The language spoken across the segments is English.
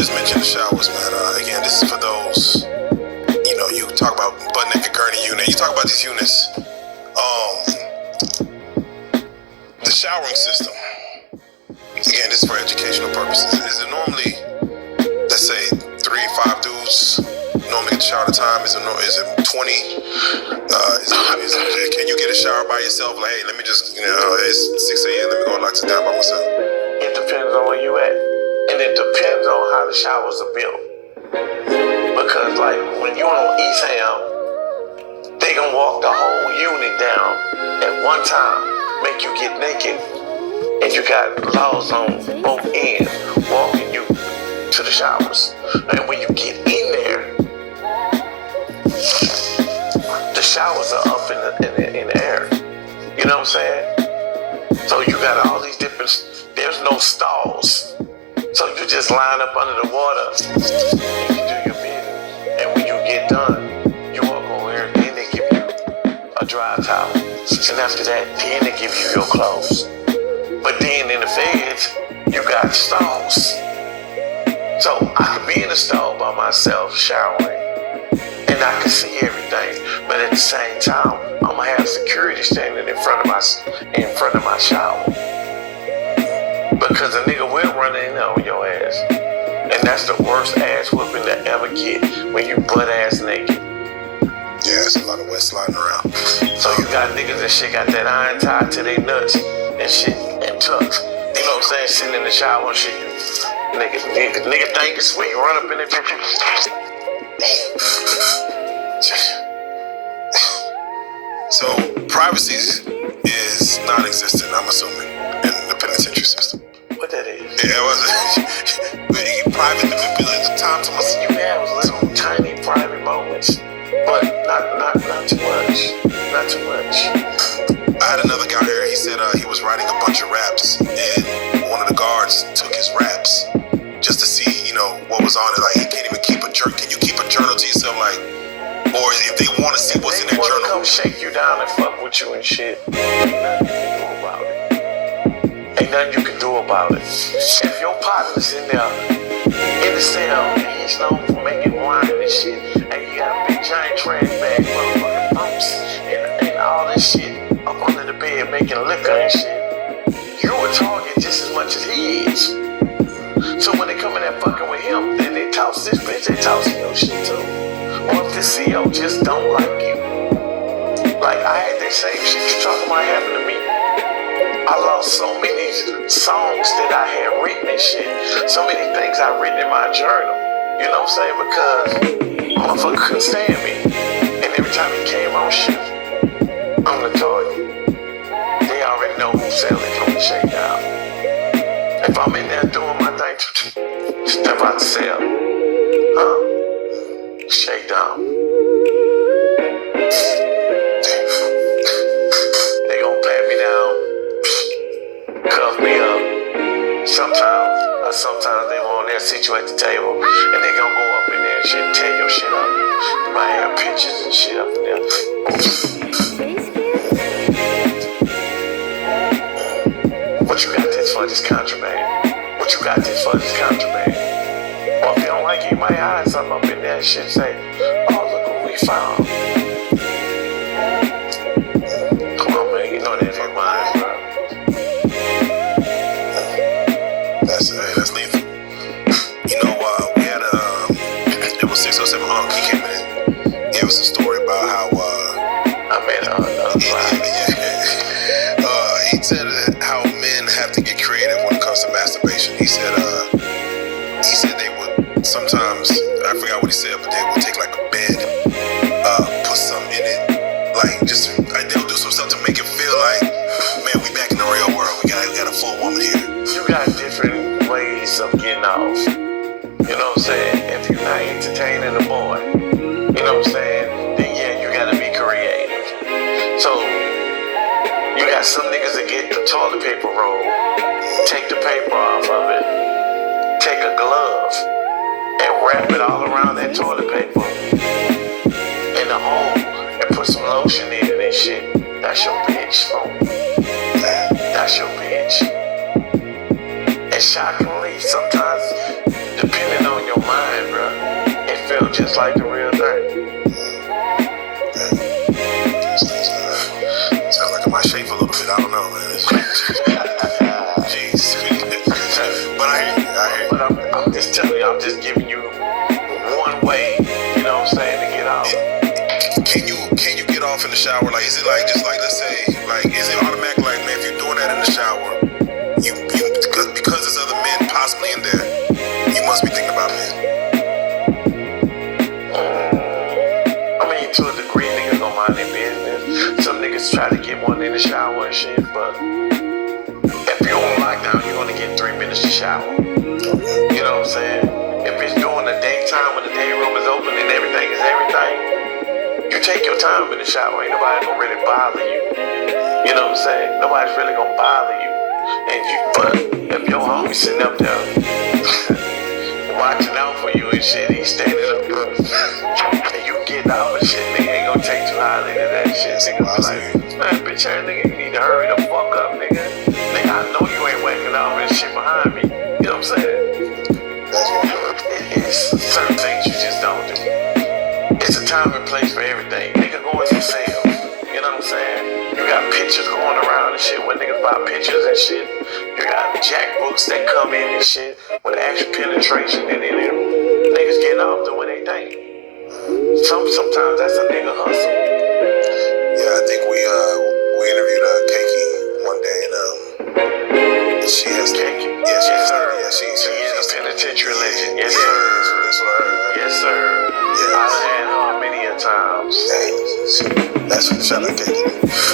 just mentioned the showers, man. Again, this is for those, you talk about butt naked gurney unit. You talk about these units. The showering system. Again, this is for educational purposes. Is it normally, let's say, 3-5 dudes normally get the shower at a time? Is it 20? Can you get a shower by yourself? Like, hey, let me just, it's 6 a.m. Let me go lock it down by myself. It depends on where you at. And it depends on how the showers are built. Because, like, when you're on East Ham, they gonna walk the whole unit down at one time, make you get naked, and you got laws on both ends walking you to the showers. And when you get in there, the showers are up in the air. You know what I'm saying? So you got all these different, there's no stalls. So you just line up under the water and you do your business. And when you get done, you walk over here, then they give you a dry towel. And after that, then they give you your clothes. But then in the feds, you got stalls. So I could be in the stall by myself showering and I can see everything. But at the same time, I'm gonna have security standing in front of my shower. Because a nigga will run in on your ass. And that's the worst ass whooping to ever get when you butt ass naked. Yeah, it's a lot of wet sliding around. So you got niggas that shit got that iron tied to their nuts and shit and tucked. You know what I'm saying? Sitting in the shower and shit. Nigga think it's sweet. Run up in there. So privacy is non-existent, I'm assuming, in the penitentiary system. What that is? Yeah, it was private. The time to myself. You have little tiny private moments, but not too much. Not too much. I had another guy here. He said he was writing a bunch of raps, and one of the guards took his raps just to see, what was on it. Like, he can't even keep a journal. Can you keep a journal to yourself, like, or if they want to see what's in that journal? They come shake you down and fuck with you and shit. Ain't nothing you can do about it. If your partner's in there, in the cell, and he's known for making wine and shit, and you got a big giant trash bag, motherfucking pumps, and all this shit up under the bed making liquor and shit, you a target just as much as he is. So when they come in there fucking with him, then they toss this bitch, they tossing your shit too. Or if the CO just don't like you. Like, I had that same shit you talking about happen to me. I lost so many songs that I had written and shit. So many things I written in my journal. You know what I'm saying? Because motherfucker couldn't stand me. And every time he came on shift, I'm the target. They already know who cell they come to shake down. If I'm in there doing my thing, step out the cell. Shake down. They gon' pat me down, cuff me up. Sometimes they won't there sit you at the table, and they gon' go up in there and shit, tear your shit up. You might have pictures and shit up in there. What you got this for this contraband? What you got this for this contraband? Or if you don't like it, you might hide something up in there and shit, say, oh, look what we found. Come on, man, you know that ain't mine, bro. That's lethal. We had it was 607 Hunk. He came in, gave us a story about how I met he said how men have to get creative when it comes to masturbation. He said they would sometimes, I forgot what he said, but they would take like a bed, put something in it, like they'll do some stuff to make it feel like, man, we back in the real world. We got a full woman here. You got different ways of getting off. You know what I'm saying? If you're not entertaining a boy, you know what I'm saying? Then yeah, you gotta be creative. So you got some niggas that get the toilet paper roll, take the paper off of it, take a glove, and wrap it all around that toilet paper in the hole and put some lotion in it and shit. That's your bitch, bro. That's your bitch. And shockingly, sometimes, depending on felt just like the real thing. Sounds like I might shave a little bit. I don't know, man. Jeez. But I hear you. But I'm just telling you, I'm just giving you one way, you know what I'm saying, to get out. Can you get off in the shower? Like, is it like, just like, let's say, like, is it automatic? Like, man, if you're doing that in the shower, you because there's other men possibly in there, you must be thinking about men. I mean, to a degree, niggas don't mind their business. Some niggas try to get one in the shower and shit, but if you're on lockdown, you're gonna get 3 minutes to shower. You know what I'm saying? If it's during the daytime when the day room is open and everything is everything, you take your time in the shower. Ain't nobody gonna really bother you. You know what I'm saying? Nobody's really gonna bother you. But if your homie sitting up there watching out for you and shit, he's standing up there, and you getting out and shit, nigga ain't gonna take too highly to that shit. Nigga be like, man, bitch ass nigga, you need to hurry the fuck up, nigga. Nigga, I know you ain't waking up and shit behind me. You know what I'm saying? It's certain things you just don't do. It's a time and place for everything. Nigga, go in your cell. You know what I'm saying? You got pictures going around and shit when niggas buy pictures and shit. You got jackbooks that come in and shit with actual penetration in it. Niggas getting off doing their thing. Sometimes that's a nigga hustle. Yeah, I think we interviewed Keiki one day, and she has Keiki. Yeah, she Yes, has. sir. Yeah, She is a penitentiary legend. Yes, Yes, sir. that's what I heard. Yes, sir. Yes. I've had her many a times. Hey, that's shout out Keiki.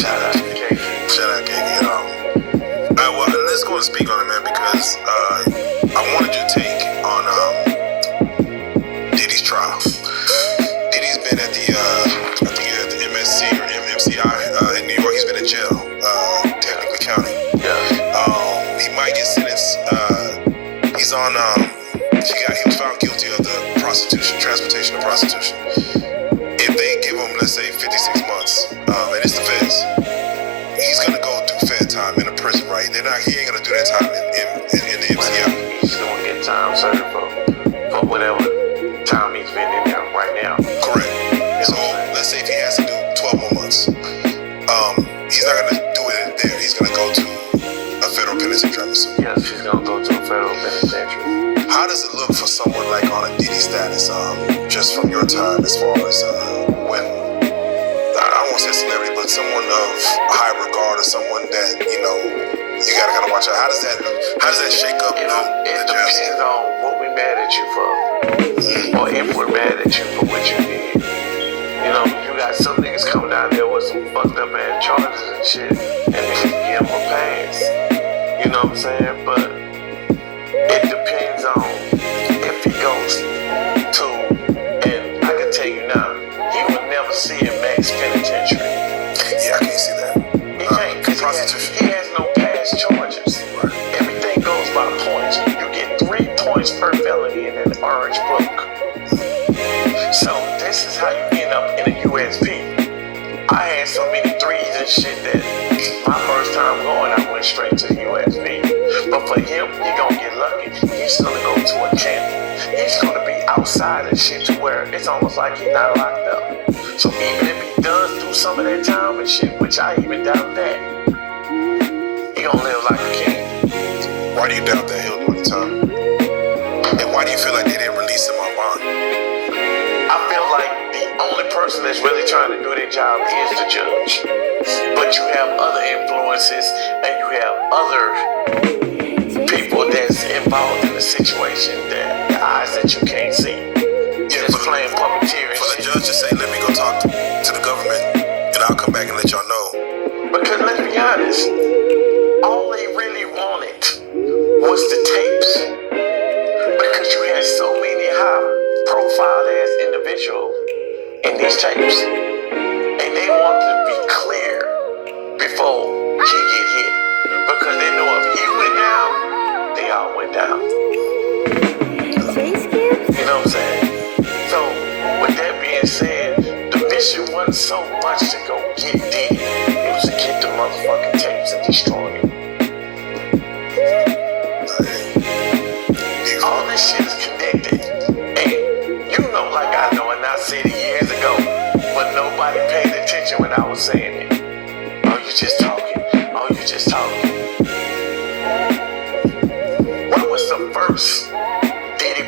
Shout out to Keiki. Shout out Keiki. Well, let's go and speak on it, man, because I wanted your take on Diddy's trial. Diddy's been at the I think at the MSC or MCI in New York. He's been in jail, technically county. Yeah. He might get sentenced. He's on. He was found guilty of the transportation of prostitution. If they give him, let's say, 56 months, and it's the feds, he's gonna go do fed time in a prison, right? He ain't gonna do that time in the MCI. He's gonna get time served for whatever time he's been in there right now. Correct. So let's say if he has to do 12 more months, he's not gonna do it there. He's gonna go to a federal penitentiary, I'm assuming. Yes, he's gonna go to a federal penitentiary. How does it look for someone like on a Diddy status, just from your time, as far as when, I won't say celebrity, but someone of high regard or someone that, you gotta kind of watch out. How does that shake up It the depends on what we mad at you for, or if we're mad at you for what you did. You got some niggas coming down there with some fucked up ass charges and shit, and niggas give them a pass. You know what I'm saying? But it depends on if he goes to, and I can tell you now, he would never see a max penitentiary. Yeah, I can't see that. He can't, because prostitution. he has no past charges. Everything goes by points. You get 3 points per felony in an orange book. So this is how you end up in a USP. I had so many threes and shit that my first time going, I went straight to USP. But for him, he gonna get lucky. He's gonna go to a camp. He's gonna be outside and shit to where it's almost like he's not locked up. So even if he does do some of that time and shit, which I even doubt that, he gonna live like a king. Why do you doubt that he'll do any time? And why do you feel like they didn't release him on bond? I feel like the only person that's really trying to do their job is the judge. But you have other influences and you have other people that's involved in the situation that the eyes that you can't see. Yeah, Just playing puppeteer and for the shit. judge to say, let me go talk to the government, and I'll come back and let y'all know. Because let's be honest, all they really wanted was the tapes. Because you had so many high-profile ass individuals in these tapes. And they wanted to be clear before he get hit. Because they know if he went down, they all went down. You know what I'm saying? So, with that being said, the mission wasn't so much to go get Diddy. It was to get the motherfucking tapes and destroy him. All this shit is connected. And like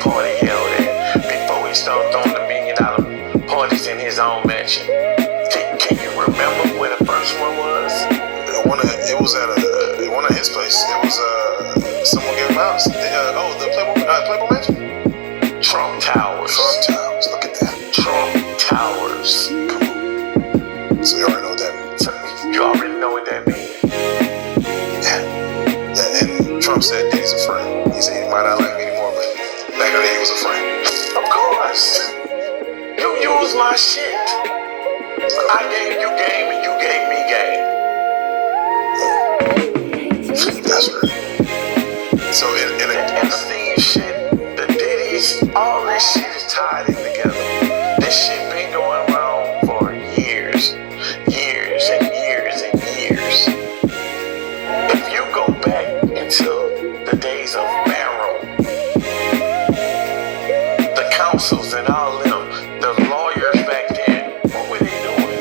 party held there before he started throwing the $1 million parties in his own mansion. Can you remember where the first one was? It was at one of his place. It was someone gave him out. The Playboy Mansion. Trump Towers. Trump Towers. Look at that. Trump Towers. Come on. So you already know what that means. So you already know what that means. Yeah. And Trump said Diddy's a friend. He said he might not like me anymore, but back in the day he was a friend. Of course. You use my shit. I gave you game and you gave me game. That's right. So in The Epstein shit, the Diddy's, all this shit is tied in together. This shit been going around for years and years and years. If you go back into the days of Barrow, the councils and all them, the lawyers back then, what were they doing?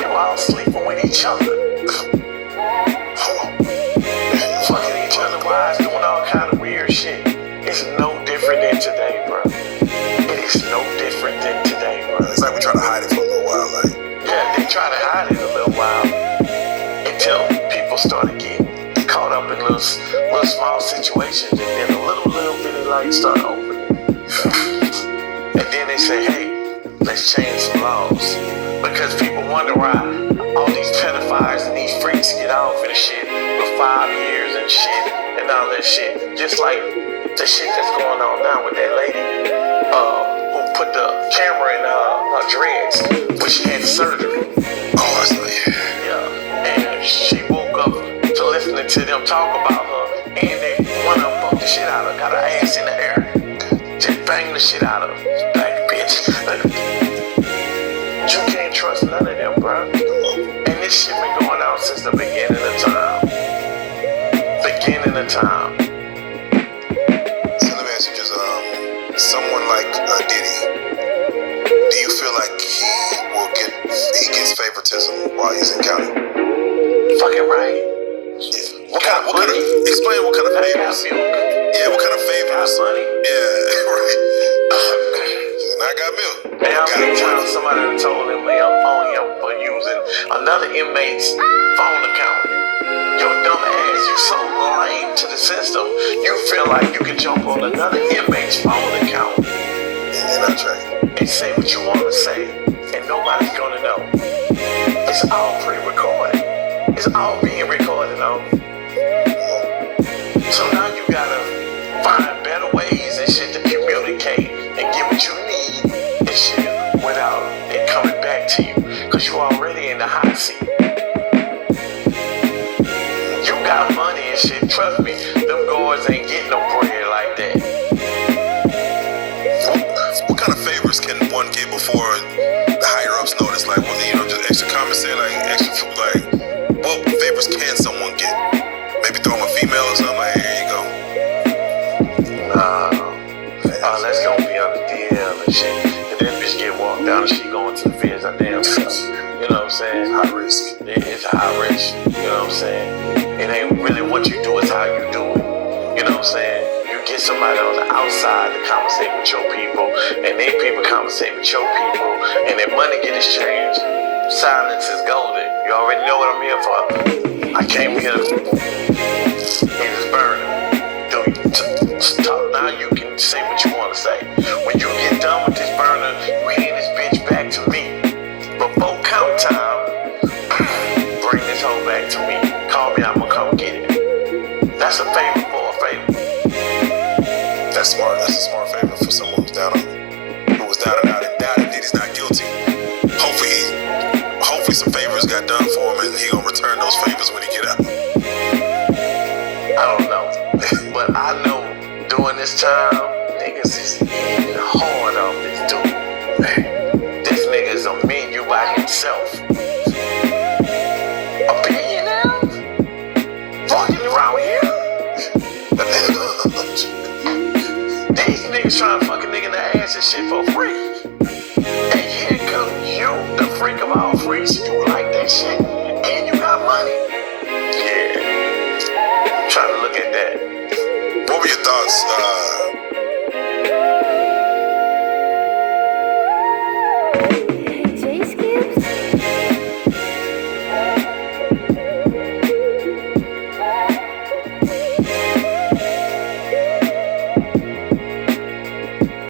They were all sleeping with each other. Fucking each other wives, doing all kind of weird shit. It's no different than today, bro. It is no different than today, bro. It's like we try to hide it for a little while, like. Yeah, they try to hide it a little while until people started getting caught up in little small situations, and then a little bit of light started opening. And then they say, hey, let's change some laws. Because people wonder why all these pedophiles and these freaks get off and shit for 5 years and shit and all that shit. Just like the shit that's going on now with that lady who put the camera in her dreads when she had surgery. Oh, I saw, yeah. Yeah, and she woke up to listening to them talk about her, and one of them fucked the shit out of her, got her ass in the air, just banged the shit out of her. Black bitch. You can't trust none of them, bro. And this shit been going on since the beginning of time. Time. So let me ask you just, someone like Diddy, do you feel like he gets favoritism while he's in county? Fucking right. What kind of explain what kind of favors? Yeah, what kind of favors? Money. Yeah, right. And I got milk. And how many times somebody done told him on him for using another inmate's phone account? Your dumb ass, you so lame to the system. You feel like you can jump on another inmate's phone account and not track and say what you want to say, and nobody's gonna know. It's all pre-recorded. It's all being recorded on. So now you gotta find better ways and shit to communicate and get what you need and shit without it coming back to you, cause you already in the hot seat. You got money and shit, trust me, them guards ain't getting no bread like that. What kind of favors can one get before the higher ups notice? Like, well, just extra commissary, like extra, like, what favors can someone get? Maybe throw them a female or something, like, here you go. Let's go be on the DL and shit. And then bitch get walked down and she going to the feds, her damn self. You know what I'm saying? High risk. It's high risk, you know what I'm saying? It ain't really what you do, it's how you do it. You know what I'm saying? You get somebody on the outside to conversate with your people, and their people conversate with your people, and their money get exchanged. Silence is golden. You already know what I'm here for. I came here to hit this burner. Now you can say what you want to say. When you get done with this burner, you hand this bitch back to me. Before count time, bring this hoe back to me. Call me, I'm gonna come get it. That's a favor for a favor. That's smart. That's a smart favor for someone who's down and out and doubted Diddy's not guilty. Hopefully some favors got done for him, and he gonna return those favors when he get out. I don't know, but I know during this time, niggas is eating hard off this dude. Man, this nigga is a menu by himself. A billionaire? Walking around here? These niggas trying to fuck a nigga in the ass and shit for free. And here comes you, the freak of all freaks. You like that shit, and you got money. Yeah. Trying to look at that. What were your thoughts